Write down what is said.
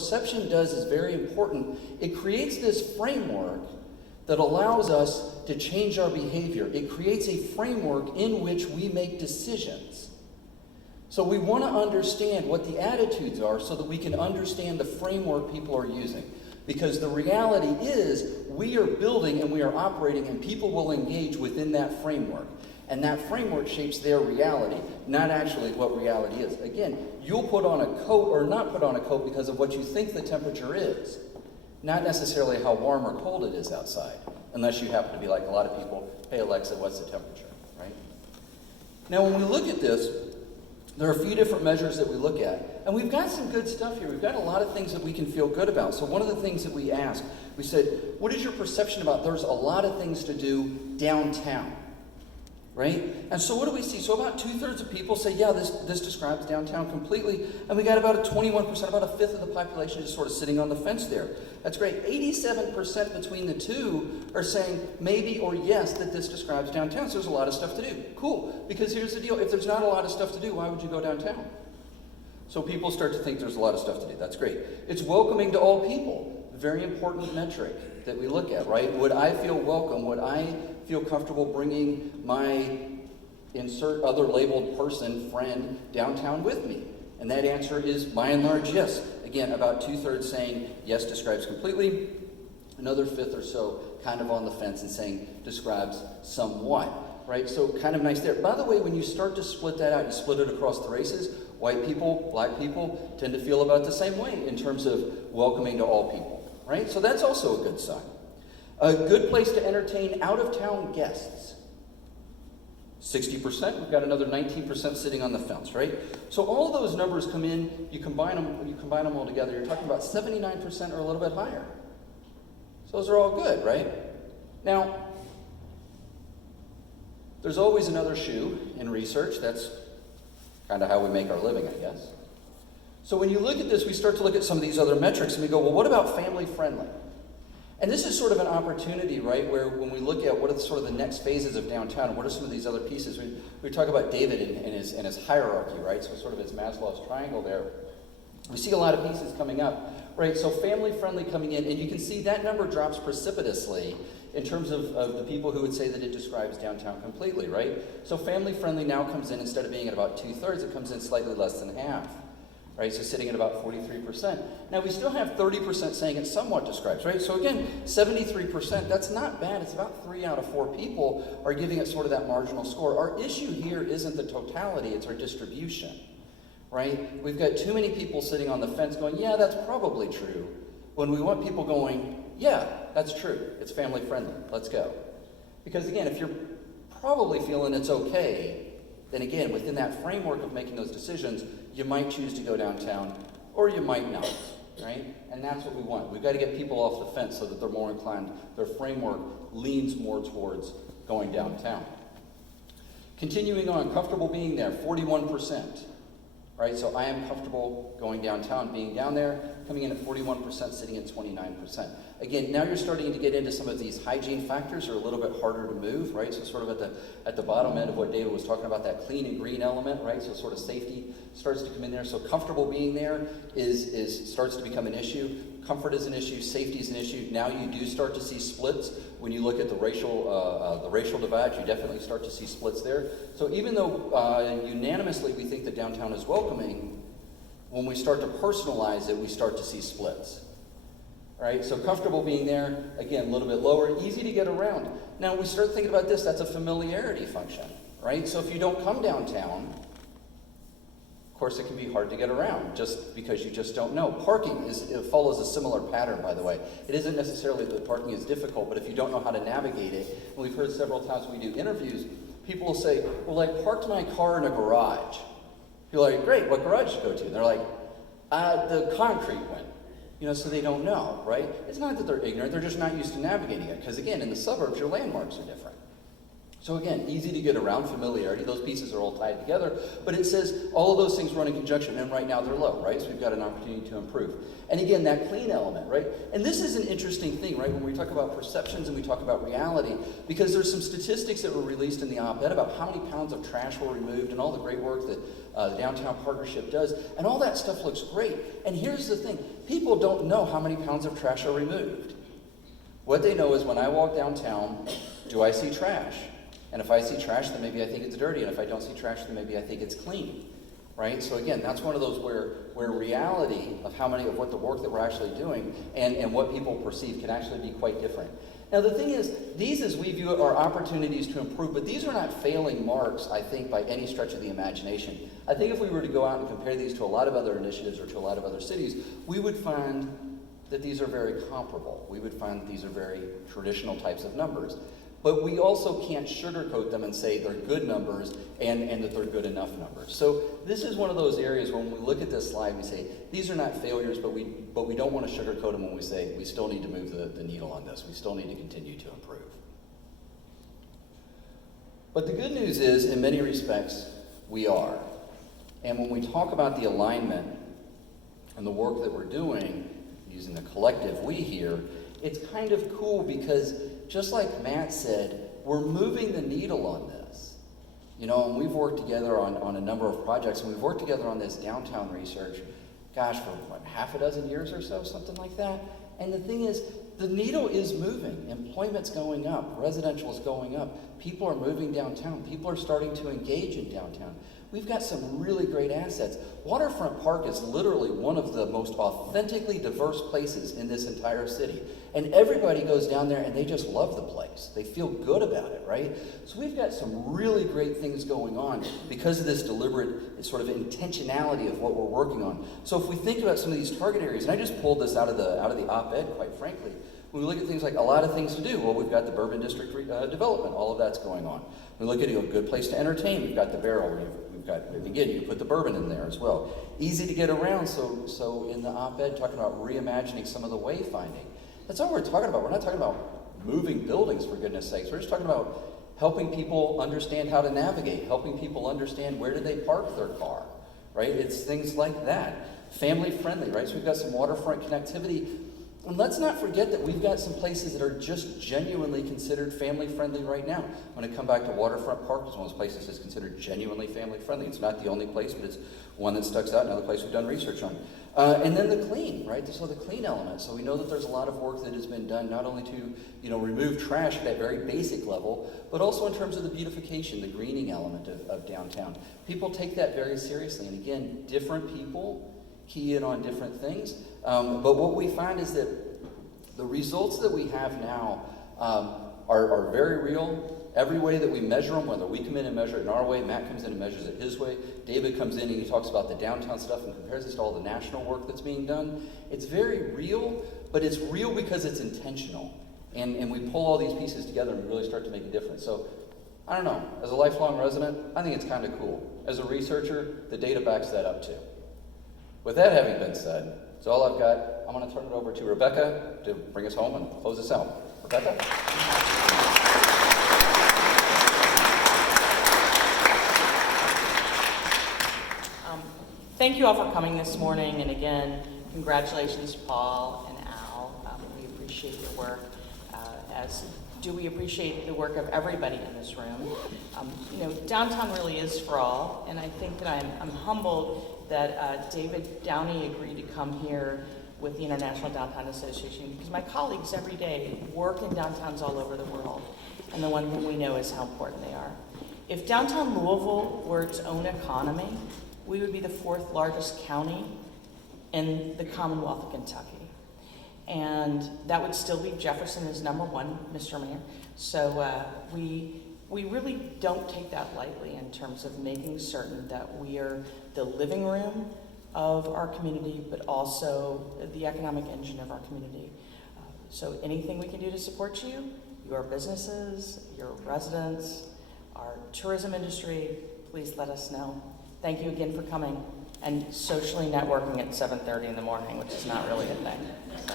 perception does is very important. It creates this framework that allows us to change our behavior. It creates a framework in which we make decisions. So we want to understand what the attitudes are so that we can understand the framework people are using. Because the reality is we are building and we are operating and people will engage within that framework. And that framework shapes their reality, not actually what reality is. Again, you'll put on a coat or not put on a coat because of what you think the temperature is, not necessarily how warm or cold it is outside, unless you happen to be like a lot of people, hey Alexa, what's the temperature, right? Now when we look at this, there are a few different measures that we look at. And we've got some good stuff here. We've got a lot of things that we can feel good about. So one of the things that we asked, we said, what is your perception about there's a lot of things to do downtown, right? And so what do we see? So about 2/3 of people say, yeah, this describes downtown completely. And we got about a 21%, about a fifth of the population just sort of sitting on the fence there. That's great. 87% between the two are saying maybe or yes that this describes downtown. So there's a lot of stuff to do. Cool. Because here's the deal. If there's not a lot of stuff to do, why would you go downtown? So people start to think there's a lot of stuff to do. That's great. It's welcoming to all people. Very important metric that we look at, right? Would I feel welcome? Would I feel comfortable bringing my insert other labeled person, friend, downtown with me? And that answer is by and large yes. Again, about 2/3 saying yes describes completely. Another fifth or so kind of on the fence and saying describes somewhat, right? So kind of nice there. By the way, when you start to split that out, you split it across the races, white people, black people tend to feel about the same way in terms of welcoming to all people, right? So that's also a good sign. A good place to entertain out-of-town guests. 60%, we've got another 19% sitting on the fence, right? So all those numbers come in, you combine them all together, you're talking about 79% or a little bit higher. So those are all good, right? Now, there's always another shoe in research. That's kind of how we make our living, I guess. So when you look at this, we start to look at some of these other metrics and we go, well, what about family friendly? And this is sort of an opportunity, right, where when we look at what are the, sort of the next phases of downtown, what are some of these other pieces? We talk about David and his hierarchy, right, so sort of his Maslow's triangle there. We see a lot of pieces coming up, right, so family-friendly coming in, and you can see that number drops precipitously in terms of the people who would say that it describes downtown completely, right? So family-friendly now comes in, instead of being at about 2/3, it comes in slightly less than half. Right, so sitting at about 43%. Now we still have 30% saying it somewhat describes, right? So again, 73%, that's not bad. It's about 3 out of 4 people are giving it sort of that marginal score. Our issue here isn't the totality, it's our distribution, right? We've got too many people sitting on the fence going, yeah, that's probably true, when we want people going, yeah, that's true. It's family friendly. Let's go. Because again, if you're probably feeling it's okay, then again, within that framework of making those decisions, you might choose to go downtown, or you might not, right? And that's what we want. We've got to get people off the fence so that they're more inclined, their framework leans more towards going downtown. Continuing on, comfortable being there, 41%, right? So I am comfortable going downtown, being down there, coming in at 41%, sitting at 29%. Again, now you're starting to get into some of these hygiene factors are a little bit harder to move, right? So sort of at the bottom end of what David was talking about, that clean and green element, right? So sort of safety starts to come in there. So comfortable being there starts to become an issue. Comfort is an issue, safety is an issue. Now you do start to see splits. When you look at the racial divide, you definitely start to see splits there. So even though unanimously we think that downtown is welcoming, when we start to personalize it, we start to see splits. Right, so comfortable being there, again, a little bit lower, easy to get around. Now, we start thinking about this, that's a familiarity function, right? So if you don't come downtown, of course it can be hard to get around just because you just don't know. Parking it follows a similar pattern, by the way. It isn't necessarily that parking is difficult, but if you don't know how to navigate it, and we've heard several times when we do interviews, people will say, well, I parked my car in a garage. You're like, great, what garage did you go to? And they're like, the concrete one. You know, so they don't know, right? It's not that they're ignorant, they're just not used to navigating it. Because again, in the suburbs, your landmarks are different. So again, easy to get around, familiarity, those pieces are all tied together, but it says all of those things run in conjunction, and right now they're low, right? So we've got an opportunity to improve. And again, that clean element, right? And this is an interesting thing, right? When we talk about perceptions and we talk about reality, because there's some statistics that were released in the op-ed about how many pounds of trash were removed and all the great work that the Downtown Partnership does, and all that stuff looks great. And here's the thing, people don't know how many pounds of trash are removed. What they know is when I walk downtown, do I see trash? And if I see trash, then maybe I think it's dirty. And if I don't see trash, then maybe I think it's clean, right? So again, that's one of those where reality of how many of what the work that we're actually doing and what people perceive can actually be quite different. Now the thing is, these as we view it are opportunities to improve, but these are not failing marks, I think, by any stretch of the imagination. I think if we were to go out and compare these to a lot of other initiatives or to a lot of other cities, we would find that these are very comparable. We would find that these are very traditional types of numbers. But we also can't sugarcoat them and say they're good numbers and that they're good enough numbers. So this is one of those areas where when we look at this slide, we say these are not failures, but we don't want to sugarcoat them when we say we still need to move the needle on this. We still need to continue to improve. But the good news is, in many respects, we are. And when we talk about the alignment and the work that we're doing, using the collective we here, it's kind of cool because just like Matt said, we're moving the needle on this. You know, and we've worked together on a number of projects, and we've worked together on this downtown research, gosh, for what, half a dozen years or so, something like that. And the thing is, the needle is moving. Employment's going up, residential is going up, people are moving downtown, people are starting to engage in downtown. We've got some really great assets. Waterfront Park is literally one of the most authentically diverse places in this entire city. And everybody goes down there and they just love the place. They feel good about it, right? So we've got some really great things going on because of this deliberate sort of intentionality of what we're working on. So if we think about some of these target areas, and I just pulled this out of the op-ed, quite frankly, when we look at things like a lot of things to do, well, we've got the Bourbon District development, all of that's going on. We look at a good place to entertain, we've got the Barrel, we've got, again, you put the bourbon in there as well. Easy to get around, so in the op-ed, talking about reimagining some of the wayfinding. That's all we're talking about. We're not talking about moving buildings, for goodness sakes. We're just talking about helping people understand how to navigate, helping people understand where do they park their car, right? It's things like that. Family friendly, right? So we've got some waterfront connectivity. And let's not forget that we've got some places that are just genuinely considered family-friendly right now. When I come back to Waterfront Park, it's one of those places that's considered genuinely family-friendly. It's not the only place, but it's one that sticks out, another place we've done research on. And then the clean, right? So the clean element. So we know that there's a lot of work that has been done, not only to remove trash at that very basic level, but also in terms of the beautification, the greening element of downtown. People take that very seriously. And again, different people key in on different things. But what we find is that the results that we have now are very real. Every way that we measure them, whether we come in and measure it in our way, Matt comes in and measures it his way, David comes in and he talks about the downtown stuff and compares this to all the national work that's being done. It's very real, but it's real because it's intentional. And we pull all these pieces together and we really start to make a difference. So, I don't know, as a lifelong resident, I think it's kind of cool. As a researcher, the data backs that up too. With that having been said, that's all I've got. I'm going to turn it over to Rebecca to bring us home and close us out. Rebecca? Thank you all for coming this morning, and again, congratulations, Paul and Al. We appreciate your work, as do we appreciate the work of everybody in this room. Downtown really is for all, and I think that I'm humbled that David Downey agreed to come here with the International Downtown Association, because my colleagues every day work in downtowns all over the world, and the one thing we know is how important they are. If downtown Louisville were its own economy, we would be the 4th largest county in the Commonwealth of Kentucky. And that would still leave Jefferson as number 1, Mr. Mayor. So we really don't take that lightly in terms of making certain that we are the living room of our community, but also the economic engine of our community. So anything we can do to support you, your businesses, your residents, our tourism industry, please let us know. Thank you again for coming and socially networking at 7:30 in the morning, which is not really a thing. So.